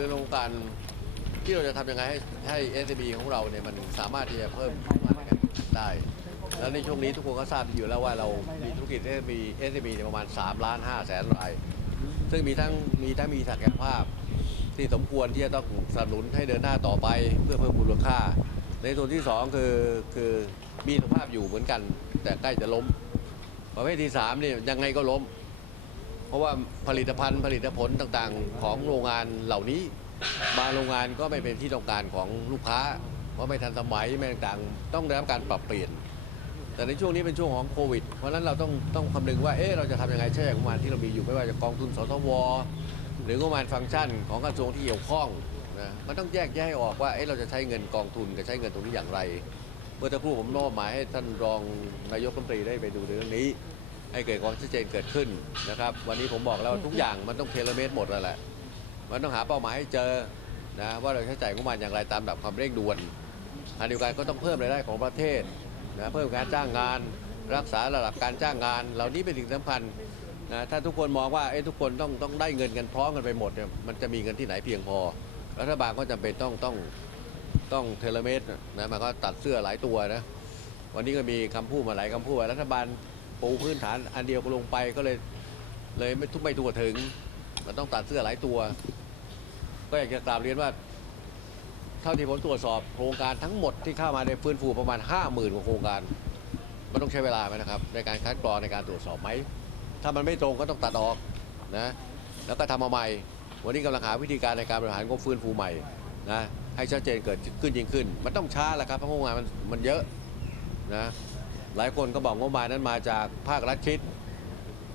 เรื่องของการที่เราจะทำยังไงให้ให้ SME ของเราเนี่ยมันสามารถที่จะเพิ่มมาตรกาได้ แล้วในช่วงนี้ทุกคนก็ทราบอยู่แล้วว่าเรามีธุรกิจ SME SME เนี่ยประมาณ3ล้าน5แสนราย ซึ่งมีทั้งมีทั้งมีศักยภาพ ที่สมควรที่จะต้องสนับสนุนให้เดินหน้าต่อไปเพื่อเพิ่มมูลค่า ในส่วนที่สองคือคือมีสภาพอยู่เหมือนกัน แต่ใกล้จะล้ม ประเภทที่สามเนี่ยยังไงก็ล้ม เพราะว่าผลิตภัณฑ์ผลิตผลต่างๆ ของโรงงานเหล่านี้ บางโรงงานก็ไม่เป็นที่ต้องการของลูกค้าเพราะไม่ทันสมัยไม่ต่างๆ ต้องได้รับการปรับเปลี่ยน แต่ในช่วงนี้เป็นช่วงของโควิด เพราะนั้นเราต้องต้องคำนึงว่าเอ๊ะเราจะทำยังไงใช้งบประมาณที่เรามีอยู่ไม่ว่าจะกองทุนสทวหรืองบประมาณฟังก์ชันของกระทรวงที่เกี่ยวข้องนะมันต้องแยกแยะให้ออกว่าเอ๊ะเราจะใช้เงินกองทุนกับใช้เงินตรงนี้อย่างไรเมื่อตะครู่ผมมอบหมายให้ท่านรองนายกรัฐมนตรีได้ไปดูในเรื่องนี้ ให้เกิดความชัดเจนเกิดขึ้นนะครับ วันนี้ผมบอกแล้วทุกอย่างมันต้องเทเลเมตรหมดแล้วแหละ มันต้องหาเป้าหมายให้เจอนะว่าเราใช้จ่ายงบประมาณอย่างไรตามแบบความเร่งด่วนอันเดียวกันก็ต้องเพิ่มรายได้ของประเทศนะเพิ่มการจ้างงาน รักษาระดับการจ้างงาน เหล่านี้เป็นสิ่งสำคัญนะถ้าทุกคนมองว่าเอ้ทุกคนต้องต้องได้เงินกันพร้อมกันไปหมดเนี่ยมันจะมีเงินที่ไหนเพียงพอ รัฐบาลก็จำเป็นต้องต้องต้องเทเลเมตรนะมันก็ตัดเสื้อหลายตัวนะวันนี้ก็มีคำพูดมาหลายคำพูดว่ารัฐบาลปูพื้นฐานอันเดียวก็ลงไปก็เลยเลยไม่ทุกไม่ทั่วถึง มันต้องตัดเสื้อหลายตัว ก็อยากจะกราบเรียนว่า เท่าที่ผมตรวจสอบโครงการทั้งหมดที่เข้ามาในฟื้นฟูประมาณ 5 0,000กว่าโครงการมันต้องใช้เวลาไหมนะครับ ในการคัดกรองในการตรวจสอบไหม ถ้ามันไม่ตรงก็ต้องตัดออกนะแล้วก็ทำมาใหม่ วันนี้กำลังหาวิธีการในการบริหารงบฟื้นฟูใหม่นะให้ชัดเจนเกิดขึ้นยิ่งขึ้น มันต้องช้าแหละครับเพราะงบประมาณมันมันเยอะนะหลายคนก็บอกงบประมาณนั้นมาจากภาครัฐคิด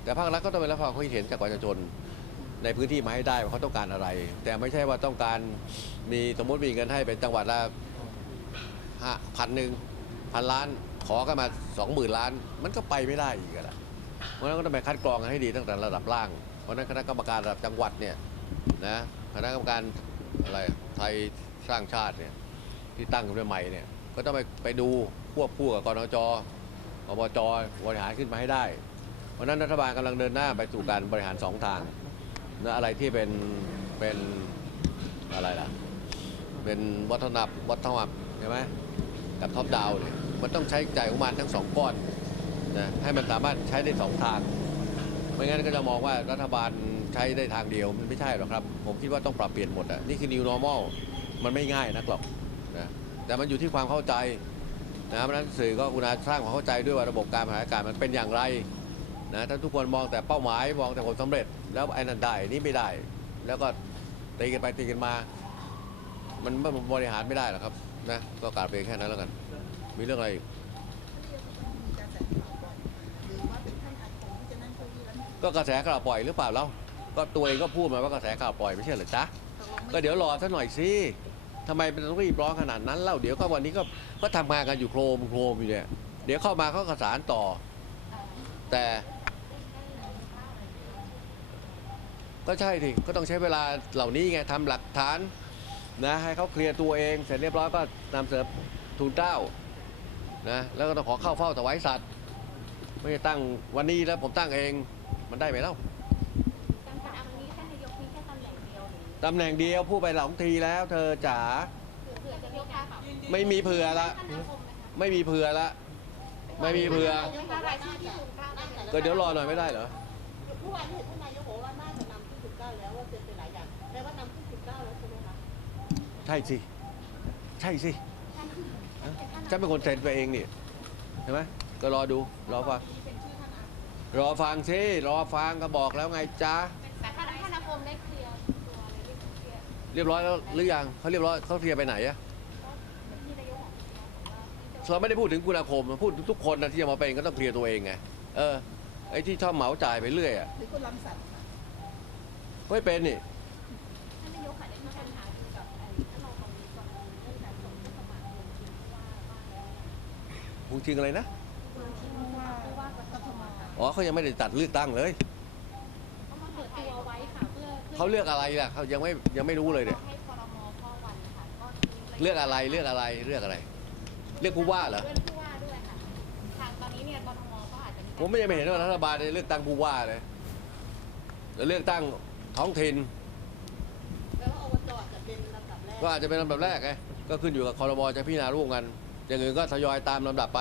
แต่ภาครัฐก็ต้องไปรับฟังความคิดเห็นจากประชาชน ในพื้นที่มาให้ได้ว่าเขาต้องการอะไร แต่ไม่ใช่ว่าต้องการมีสมมติมีเงินให้เป็นจังหวัดละห้าพันหนึ่งพันล้าน ขอกันมาสองหมื่นล้าน มันก็ไปไม่ได้อีกอะล่ะเพราะฉะนั้นก็ต้องไปคัดกรองให้ดีตั้งแต่ระดับล่าง เพราะฉะนั้นคณะกรรมการระดับจังหวัดเนี่ยนะคณะกรรมการอะไรไทยสร้างชาติเนี่ยที่ตั้งขึ้นมาใหม่เนี่ยก็ต้องไปไปดูควบคู่กับกนจอบจบริหารขึ้นมาให้ได้ เพราะฉะนั้นรัฐบาลกำลังเดินหน้าไปสู่การบริหารสองทาง นะอะไรที่เป็นเป็นอะไรล่ะ เป็นวัฒนธรรมวัฒนธรรมใช่ไหมกับท็อปดาวน์เนี่ยมันต้องใช้จ่ายของมันทั้งสองก้อนนะให้มันสามารถใช้ได้สองทางไม่งั้นก็จะมองว่ารัฐบาลใช้ได้ทางเดียวมันไม่ใช่หรอกครับ ผมคิดว่าต้องปรับเปลี่ยนหมดอะนี่คือ new normal มันไม่ง่ายนักหรอกนะแต่มันอยู่ที่ความเข้าใจนะเพราะฉะนั้นสื่อก็กุณาสร้างความเข้าใจด้วยว่าระบบการบริหารการมันเป็นอย่างไร นะถ้าทุกคนมองแต่เป้าหมายมองแต่ผลสำเร็จ แล้วไอ้นั่นได้นี่ไม่ได้ แล้วก็ตีกันไปตีกันมา มันมันบริหารไม่ได้หรอกครับนะก็กาบเรียนแค่นั้นแล้วกัน มีเรื่องอะไรอีกก็กระแสข่าวปล่อยหรือเปล่าแล้วก็ตัวเองก็พูดมาว่ากระแสข่าวปล่อยไม่ใช่เหรอจ๊ะก็เดี๋ยวรอสักหน่อยสิทำไมเป็นต้องรีบร้อนขนาดนั้นเล่าเดี๋ยวก็วันนี้ก็ก็ทำงานกันอยู่โครมโครมอยู่เนี่ยเดี๋ยวเข้ามาเขากระสานต่อ แต่ ก็ใช่สิก็ต้องใช้เวลาเหล่านี้ไงทำหลักฐานนะให้เขาเคลียร์ตัวเอง เสร็จเรียบร้อยก็นำเสนอทูลเกล้านะแล้วก็ต้องขอเข้าเฝ้าถวายสัตว์ไม่ได้ตั้งวันนี้แล้วผมตั้งเองมันได้ไหมเล่าการประชุมนี้ท่านนายกมีแค่ตำแหน่งเดียวหรือตำแหน่งเดียวพูดไปหลายทีแล้ว เธอจ๋าเผื่อจะมีการปรับไม่มีเผื่อละท่านนายกนะคะไม่มีเผื่อละไม่มีเผื่อยังรายชื่อที่ถูกกล้าวได้ไหมก็เดี๋ยวรอหน่อยไม่ได้เหรอ เมื่อวานเห็นท่านนายกบอกว่าน่าจะนำขึ้นสิบเก้าแล้วว่าเสร็จไปหลายอย่างแปลว่านำขึ้นสิบเก้าแล้วใช่ไหมคะใช่สิ ใช่สิฉันเป็นคนเซ็นไปเองนี่ใช่ไหมก็รอดูรอฟังที่เป็นชื่อท่านอารอฟังสิรอฟังก็บอกแล้วไงจ๊ะแต่ท่านท่านอาคมได้เคลียร์ตัวอะไรเรียบร้อยเคลียร์เรียบร้อยแล้วหรือยังเขาเรียบร้อยเขาเคลียร์ไปไหนอะที่นายกบอกว่าเราไม่ได้พูดถึงคุณอาคมพูดถึงทุกคนนะที่จะมาเป็นก็ต้องเคลียร์ตัวเองไงเออไอ้ที่ชอบเหมาจ่ายไปเรื่อยอะหรือคุณรังสรรค์ค่ะ ไม่เป็นนี่ท่านนายกค่ะได้มีปัญหาเกี่ยวกับไอ้ท่านรองตรงนี้ก่อนเรื่องการส่งผู้สมัครลงชิงผู้ว่าบ้างแล้วพูดจริงอะไรนะลงชิงผู้ว่าผู้ว่ากทมค่ะอ๋อเขายังไม่ได้จัดเลือกตั้งเลยเขามาเปิดตัวไว้ค่ะเพื่อเขาเลือกอะไรล่ะเขายังไม่ยังไม่รู้เลยเนี่ยให้ครมข้อวันนะคะก็เลือกอะไรเลือกอะไรเลือกอะไร เลือกผู้ว่าเหรอเลือกผู้ว่าด้วยค่ะทางตอนนี้เนี่ยกทมก็อาจจะมีผมไม่ยังไม่เห็นว่ารัฐบาลจะเลือกตั้งผู้ว่าเลยจะเลือกตั้ง ท้องถิ่นแล้วอบจจะเป็นลำดับแรกก็อาจจะเป็นลำดับแรกไงก็ขึ้นอยู่กับคอรมอจะพิจารณาร่วมกัน อย่างอื่นก็ทยอยตามลำดับไป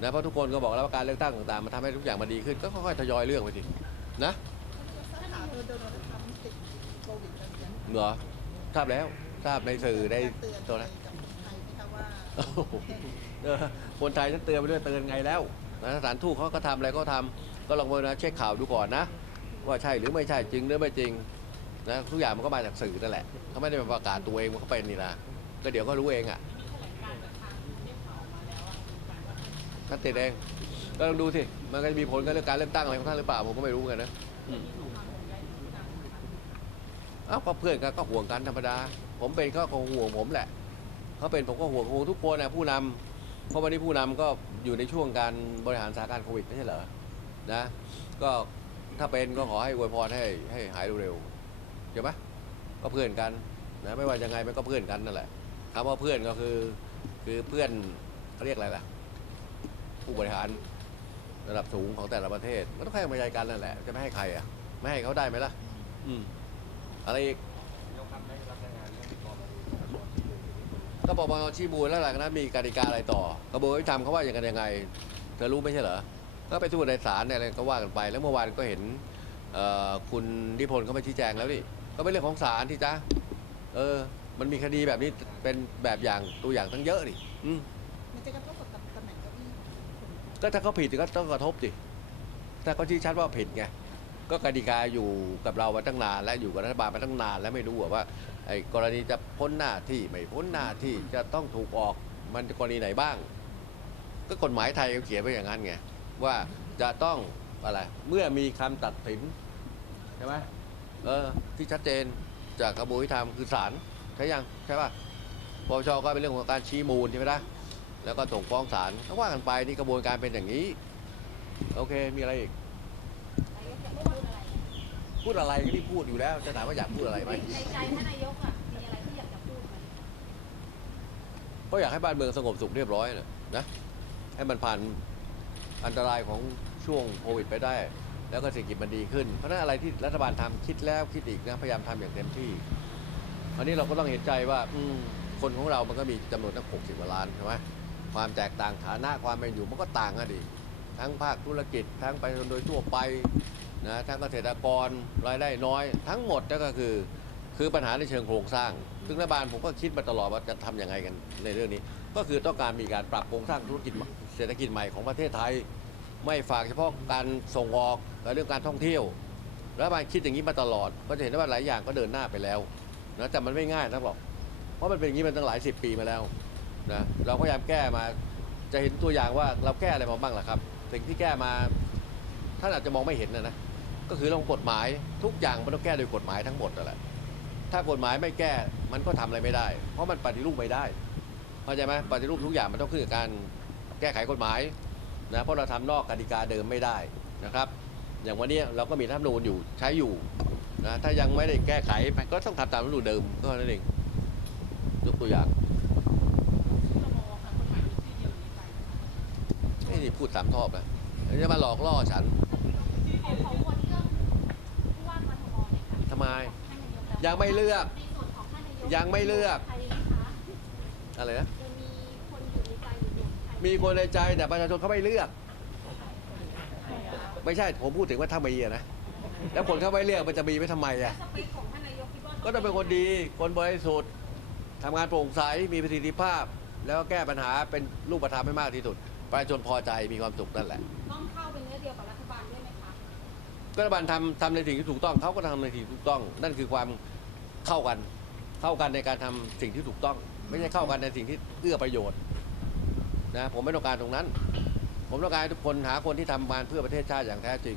นะเพราะทุกคนก็บอกแล้วว่าการเลือกตั้งต่างๆมันทำให้ทุกอย่างมันดีขึ้นก็ค่อยๆทยอยเรื่องไปสินะถ้าถามโดนโดนทำติดโควิดกันยังเหรอทราบแล้วทราบในสื่อในเตือนตัวนะกับคนไทยไหมคะว่าโอ้โหเออคนไทยฉันเตือนไปด้วยเตือนไงแล้วนะสถานทูตเขาก็ทำอะไรก็ทำก็ลองมาเช็คข่าวดูก่อนนะ ว่าใช่หรือไม่ใช่จริงหรือไม่จริงนะทุกอย่างมันก็มาจากสื่อนั่นแหละเขาไม่ได้มาประกาศตัวเองมันก็เป็นนี่นะก็เดี๋ยวก็รู้เองอะท่านติดเองก็ลองดูสิมันก็จะมีผลกับเรื่องการเลือกตั้งอะไรของท่านหรือเปล่าผมก็ไม่รู้เหมือนกันนะเอ้าก็เพื่อนกันก็ห่วงกันธรรมดา ผมเป็นก็คงห่วงผมแหละเขาเป็นผมก็ห่วงห่วงทุกคนนะผู้นำเพราะวันนี้ผู้นำก็อยู่ในช่วงการบริหารสถานการณ์โควิดไม่ใช่เหรอนะ ก็ ถ้าเป็นก็ขอให้อวยพรให้ให้หายเร็วๆใช่ไหมก็เพื่อนกันนะไม่ว่ายังไงมันก็เพื่อนกันนั่นแหละคำว่าเพื่อนก็คือคือเพื่อนเขาเรียกอะไรล่ะ ผู้บริหารระดับสูงของแต่ละประเทศมันต้องให้กำลังใจกันนั่นแหละจะไม่ให้ใครอะ ไม่ให้เขาได้ไหมล่ะ อืมอะไรอีกก็ปปงชี้มูลแล้วหลังจากนั้นมีกติกาอะไรต่อกระบวนการยุติธรรมเขาว่าอย่างกันยังไง เธอรู้ไม่ใช่เหรอ ก็ไปสู้ในศาลในอะไรก็ว่ากันไป แล้วเมื่อวานก็เห็นเอ่อคุณนิพนธ์เขาไปชี้แจงแล้วนี่ก็เป็นเรื่องของศาลที่จ้าเออ มันมีคดีแบบนี้เป็นแบบอย่างตัวอย่างตั้งเยอะดิอืมมันจะกระทบกับตำแหน่งเก้าอี้ก็ถ้าเขาผิดก็ต้องกระทบดิถ้าเขาชี้ชัดว่าผิดไงก็กติกาอยู่กับเรามาตั้งนาน และอยู่กับรัฐบาลมาตั้งนาน แล้วไม่รู้อะว่าไอ้กรณีจะพ้นหน้าที่ไม่พ้นหน้าที่จะต้องถูกออกมันกรณีไหนบ้าง ก็กฎหมายไทยเขาเขียนไว้อย่างนั้นไง ว่าจะต้องอะไรเมื่อมีคำตัดสินใช่ไหมเออที่ชัดเจนจากกระบวนการยุติธรรมคือศาลใช่ยังใช่ป่ะปปชก็เป็นเรื่องของการชี้มูลใช่ไหมล่ะแล้วก็ส่งฟ้องศาลก็ว่ากันไปนี่กระบวนการเป็นอย่างนี้ โอเคมีอะไรอีกนายกอยากพูดอะไรพูดอะไรก็ที่พูดอยู่แล้ว จะถามว่าอยากพูดอะไรไหมในใจท่านนายกอะมีอะไรที่อยากจะพูดไหมก็อยากให้บ้านเมืองสงบสุขเรียบร้อยนะนะให้มันผ่าน อันตรายของช่วงโควิดไปได้ แล้วก็เศรษฐกิจมันดีขึ้น เพราะนั้นอะไรที่รัฐบาลทำคิดแล้วคิดอีกนะพยายามทำอย่างเต็มที่อันนี้เราก็ต้องเห็นใจว่าอืคนของเรามันก็มีจำนวนตั้ง 60กว่าล้านใช่ไหมความแตกต่างฐานะความเป็นอยู่มันก็ต่างกันดิทั้งภาคธุรกิจ ทั้งไปโดยทั่วไปนะทั้งเกษตรกรรายได้น้อย ทั้งหมดนั่นก็คือคือปัญหาในเชิงโครงสร้าง ซึ่งรัฐบาลผมก็คิดมาตลอดว่าจะทำยังไงกันในเรื่องนี้ ก็คือต้องการมีการปรับโครงสร้างธุรกิจ เศรษฐกิจใหม่ของประเทศไทย ไม่ฝากเฉพาะการส่งออกและเรื่องการท่องเที่ยวรัฐบาลคิดอย่างนี้มาตลอด ก็จะเห็นว่าหลายอย่างก็เดินหน้าไปแล้วนะแต่มันไม่ง่ายนะบอกเพราะมันเป็นอย่างนี้มันตั้งหลายสิบปีมาแล้วนะเราก็พยายามแก้มาจะเห็นตัวอย่างว่าเราแก้อะไรมาบ้างล่ะครับสิ่งที่แก้มาท่านอาจจะมองไม่เห็นนะนะก็คือเรื่องกฎหมายทุกอย่างมันต้องแก้โดยกฎหมายทั้งหมดนั่นแหละถ้ากฎหมายไม่แก้มันก็ทำอะไรไม่ได้ เพราะมันปฏิรูปไม่ได้เข้าใจไหมปฏิรูปทุกอย่างมันต้องขึ้นกับการ แก้ไขกฎหมายนะเพราะเราทำนอกกติกาเดิมไม่ได้นะครับอย่างวันนี้เราก็มีรัฐธรรมนูญอยู่ใช้อยู่นะถ้ายังไม่ได้แก้ไขก็ต้องทำตามรัฐธรรมนูญเดิมก็นั่นเองยกตัวอย่างไอ้นี่พูดสามทอบนะเดี๋ยวจะมาหลอกล่อฉันทำไม ยังไม่เลือก ยังไม่เลือก อะไรนะ มีคนในใจแต่ประชาชนเขาไม่เลือก ไม่ใช่ผมพูดถึงว่าถ้ามีอะนะแล้วคนเขาไม่เลือกมันจะมีไว้ทำไมอะสเปคของท่านนายกคิดว่าก็ต้องเป็นคนดี คนบริสุทธิ์ทำงานโปร่งใส มีประสิทธิภาพ แล้วก็แก้ปัญหาเป็นรูปธรรมให้มากที่สุด ประชาชนพอใจมีความสุขนั่นแหละ ต้องเข้าเป็นเนื้อเดียวกับรัฐบาลด้วยไหมคะก็รัฐบาลทำทำในสิ่งที่ถูกต้องเขาก็ทำในสิ่งที่ถูกต้อง นั่นคือความเข้ากัน เข้ากันในการทำสิ่งที่ถูกต้อง ไม่ใช่เข้ากันในสิ่งที่เอื้อประโยชน์ นะผมไม่ต้องการตรงนั้น ผมต้องการให้ทุกคนหาคนที่ทำงานเพื่อประเทศชาติอย่างแท้จริง